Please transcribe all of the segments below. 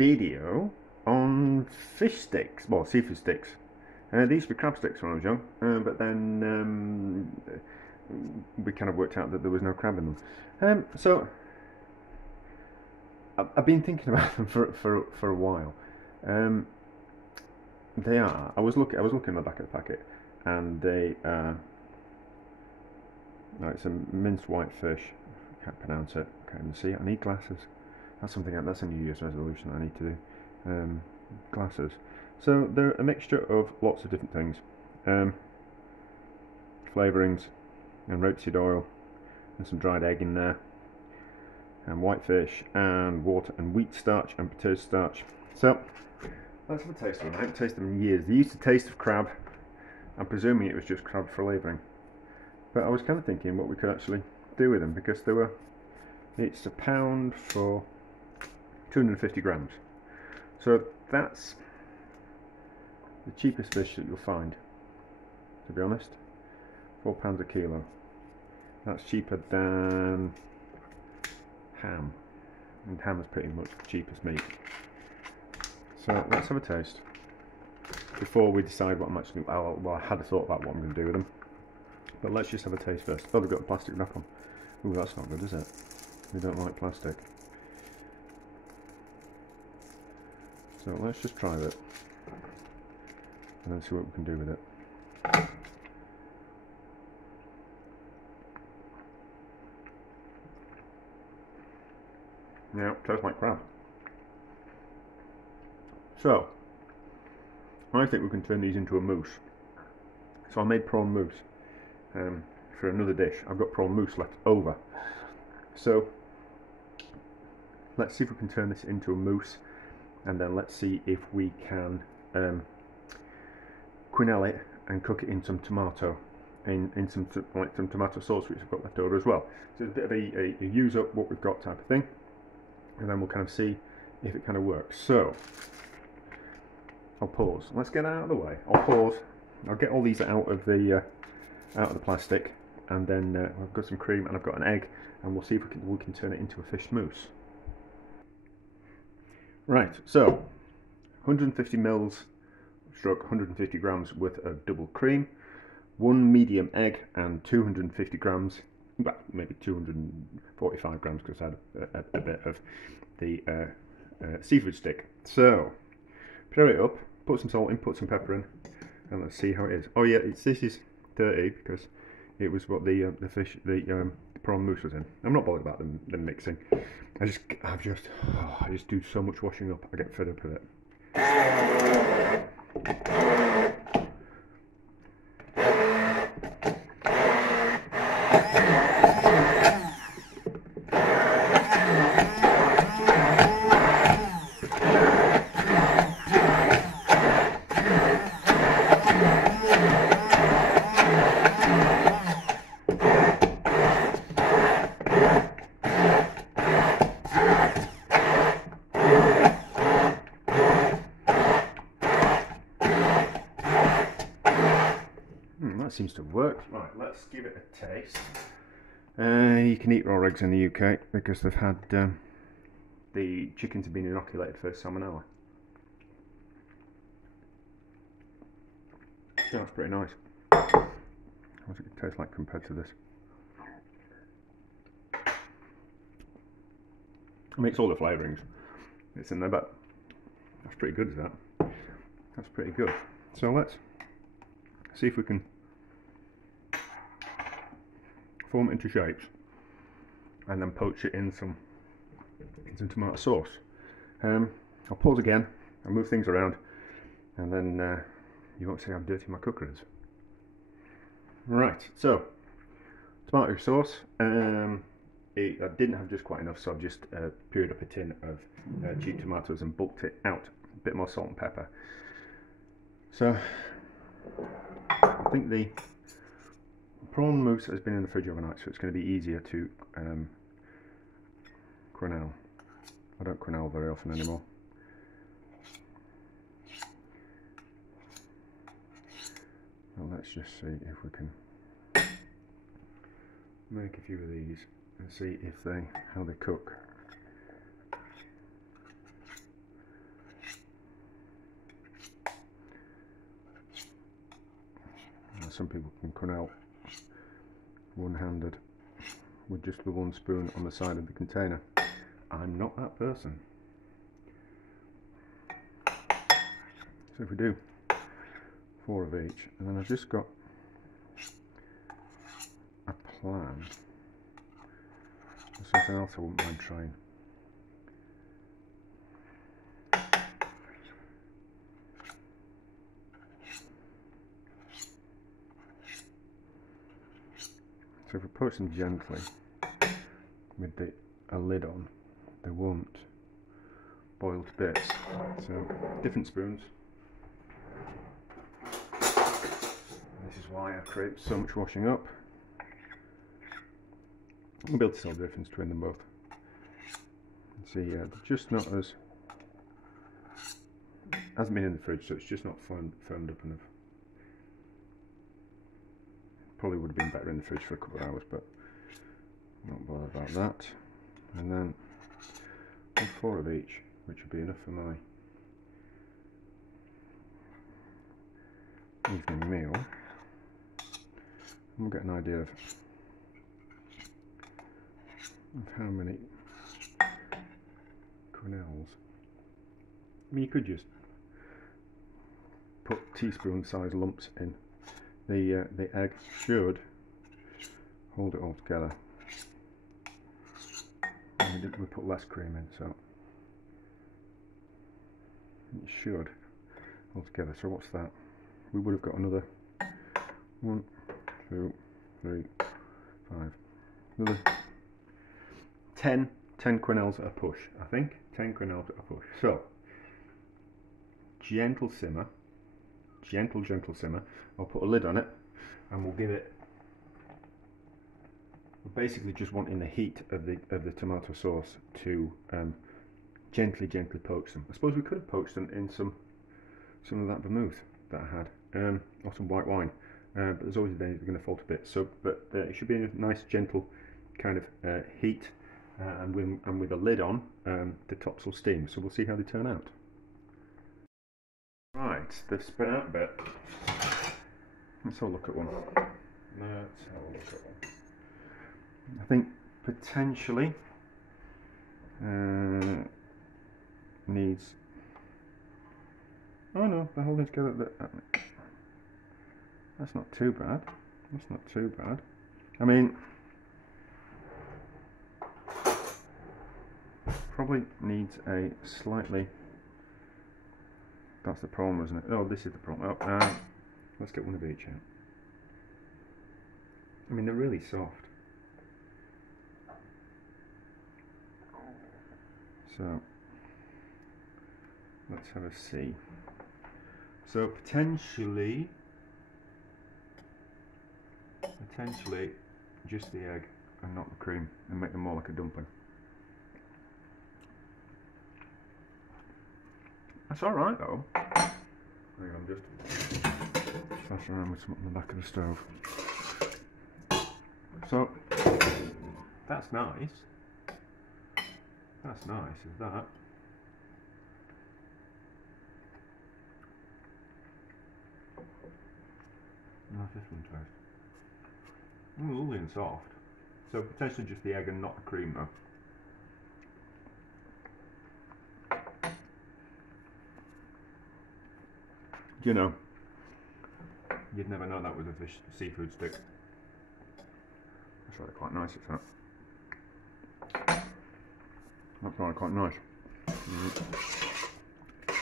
video on fish sticks, well, seafood sticks. These used to be crab sticks when I was young, but then we kind of worked out that there was no crab in them. So I've been thinking about them for a while. They are. I was looking in the back of the packet, and they are. No, it's a minced white fish. I can't pronounce it. I can't even see it. I need glasses. That's something. That's a New Year's resolution that I need to do. Glasses. So they're a mixture of lots of different things, flavourings, and rapeseed oil, and some dried egg in there, and white fish, and water, and wheat starch, and potato starch. So let's have a taste of them. I haven't tasted them in years. They used to taste of crab. I'm presuming it was just crab flavouring, but I was kind of thinking what we could actually do with them, because they were. It's £1 for 250 grams. So that's the cheapest fish that you'll find, to be honest. £4 a kilo. That's cheaper than ham, and ham is pretty much the cheapest meat. So let's have a taste before we decide what I'm actually. Well, I had a thought about what I'm going to do with them, but let's just have a taste first. Oh, they've got a plastic wrap on. Ooh, that's not good, is it? We don't like plastic. So let's just try it and then see what we can do with it. Yeah, tastes like crab. So I think we can turn these into a mousse. So I made prawn mousse for another dish. I've got prawn mousse left over. So let's see if we can turn this into a mousse, and then let's see if we can quenelle it and cook it in some tomato, in some tomato sauce which I've got left over as well. So it's a bit of a use up what we've got type of thing, and then we'll kind of see if it kind of works. So I'll pause. Let's get that out of the way. I'll pause. I'll get all these out of the plastic, and then I've got some cream and I've got an egg, and we'll see if we can turn it into a fish mousse. Right, so 150 mils, stroke 150 grams worth of double cream, 1 medium egg, and 250 grams, well, maybe 245 grams because I had a bit of the seafood stick. So put it up, put some salt in, put some pepper in, and let's see how it is. Oh yeah, this is dirty because it was what the prawn mousse was in. I'm not bothered about them mixing. I just do so much washing up. I get fed up with it. That seems to work. Right, let's give it a taste. You can eat raw eggs in the UK because they've had the chickens have been inoculated for salmonella. That's pretty nice. What's it taste like compared to this? It makes all the flavourings. It's in there, but that's pretty good, is that? That's pretty good. So let's see if we can form it into shapes and then poach it in some tomato sauce. I'll pause again, I'll move things around, and then you won't see how dirty my cooker is. Right, so tomato sauce. I didn't have just quite enough, so I've just pureed up a tin of cheap tomatoes and bulked it out. A bit more salt and pepper. So I think the prawn mousse has been in the fridge overnight, so it's going to be easier to quenelle. I don't quenelle very often anymore. Well, let's just see if we can make a few of these and see if how they cook. some people can quenelle one-handed with just the one spoon on the side of the container. I'm not that person. So if we do 4 of each, and then I've just got a plan. There's something else I wouldn't mind trying. So if we approach them gently with a lid on, they won't boil to bits. So different spoons. This is why I create so much washing up. I'll be able to tell the difference between them both. See, they're just not as hasn't been in the fridge, so it's just not firmed up enough. Probably would have been better in the fridge for a couple of hours, but not bothered about that. And then 4 of each, which would be enough for my evening meal. And we'll get an idea of how many quenelles. I mean, you could just put teaspoon size lumps in. The egg should hold it all together. And we put less cream in, so it should hold together. So what's that? We would have got another 1, 2, 3, 5, another 10 quenelles at a push, I think. 10 quenelles at a push. So gentle simmer, gentle simmer. I'll put a lid on it and we'll give it, we're basically just wanting the heat of the tomato sauce to gently poach them. I suppose we could have poached them in some of that vermouth that I had, or some white wine, but there's always a danger they're going to fall to bits. So, but it should be a nice gentle kind of heat, and with a lid on, the tops will steam. So we'll see how they turn out. Right, they've spit out a bit. Let's have a look at one. Let's have a look at one. I think potentially needs. Oh no, they're holding together. That's not too bad. That's not too bad. I mean, probably needs a slightly. That's the prawn, isn't it? Oh, this is the prawn. Oh, let's get one of each out. I mean, they're really soft. So let's have a see. So potentially just the egg and not the cream, and make them more like a dumpling. That's all right though. Hang on, just flash around with something on the back of the stove. So that's nice. That's nice, is that? Nice, this one taste. Lovely and soft. So potentially just the egg and not the cream though. You know, you'd never know that was a seafood stick. That's really quite nice, it's that. That's really quite nice.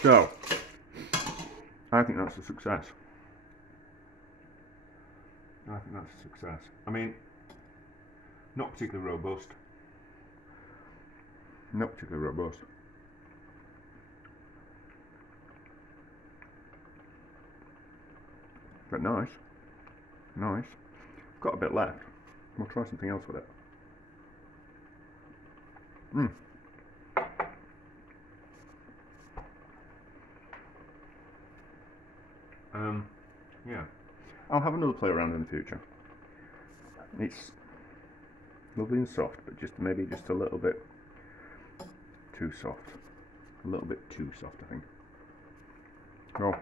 So, I think that's a success. I think that's a success. I mean, not particularly robust. Not particularly robust. But nice. Nice. Got a bit left. We'll try something else with it. Yeah. I'll have another play around in the future. It's lovely and soft, but maybe just a little bit too soft. A little bit too soft, I think. Oh.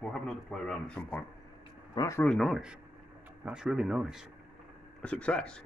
we'll have another play around at some point. But that's really nice. That's really nice. A success.